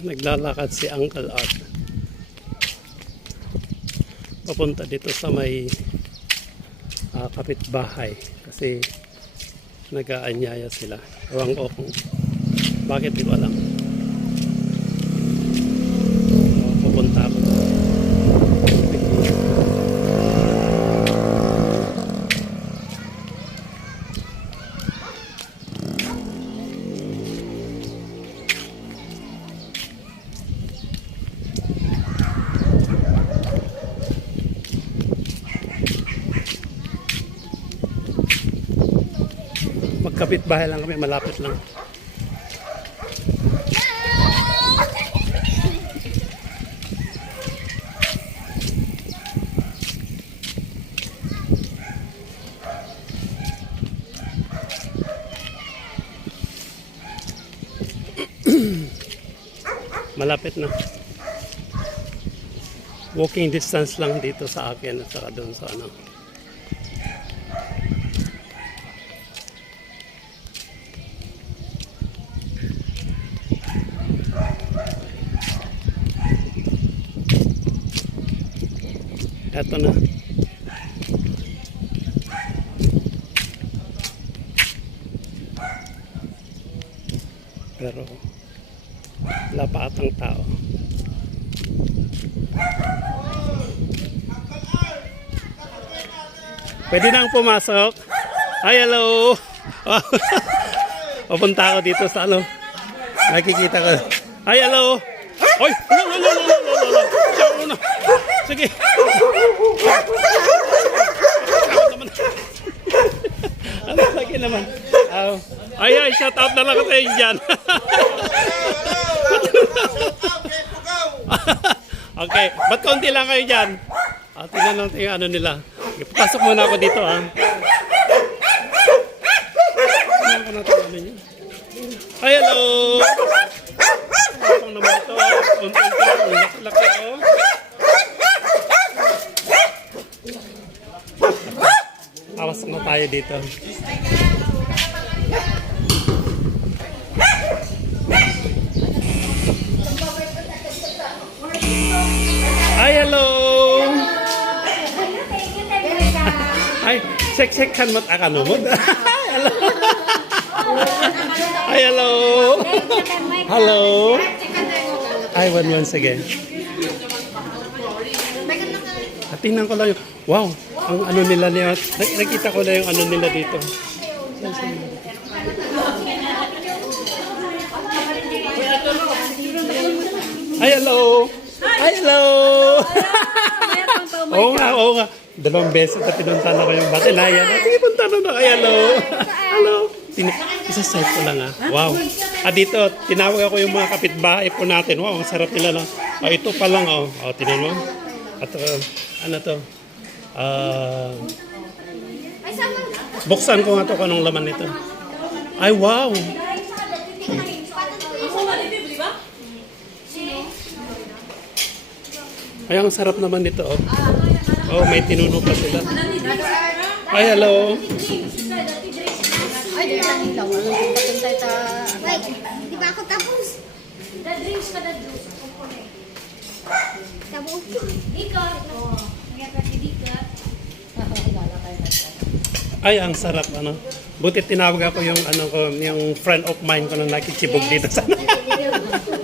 Naglalakad si Uncle Art. Papunta dito sa may ah, kapitbahay kasi nag-aanyaya sila. Ewan ko kung bakit di ko alam. Magkapit bahay lang kami, malapit lang. malapit na. Walking distance lang dito sa akin at saka doon sa ano. Eto na. Pero wala pa tao. Pwede nang pumasok. Ay, hello. Papunta ako dito sa ano. Nakikita ko. Ay, hello. Oy, no, no, no, no, no, no, no. Sige. Ano lagi naman? Ah, ay, ay, shout out na lang ako sa inyo dyan. okay, ba't kaunti lang kayo dyan? Ah, tingnan natin yung ano nila. Pasok muna ako dito ah. Tingnan ko hello! Ako naman ito. Unti-unti lang. Ang Laki-laki oh. Awas na tayo dito. Ay, hello! Ay, check check kan mat akan numod. hello. Ay, hello. Hello. Ay, one once again. Tingnan ko lang yung, wow, ang ano nila niya. Nak- Nakita ko na yung ano nila dito. Ay, hello. Ay, hello. Oo nga, oo nga. Dalawang beses na pinunta na ko yung bata. Naya na. Sige, punta na na. Ay, hello. Hello. Isa side ko lang ah. Wow. Ah, dito, tinawag ako yung mga kapitbahay po natin. Wow, ang sarap nila na. Ah, ito pa lang oh. Oh, tinan mo. At uh, ano to? Ah, buksan ko nga to kung anong laman nito. Ay, wow. Ay, ang sarap naman nito oh. Oh, may tinuno pa sila. Ay, hello. Ay, di ba. Wait, di ako tapos? The drinks pa the juice. Tapos. Dikot. Oo. Kaya pa si Dikot. Ay, ang sarap ano. Buti tinawag ako yung ano ko, yung friend of mine ko na nakikibog dito sa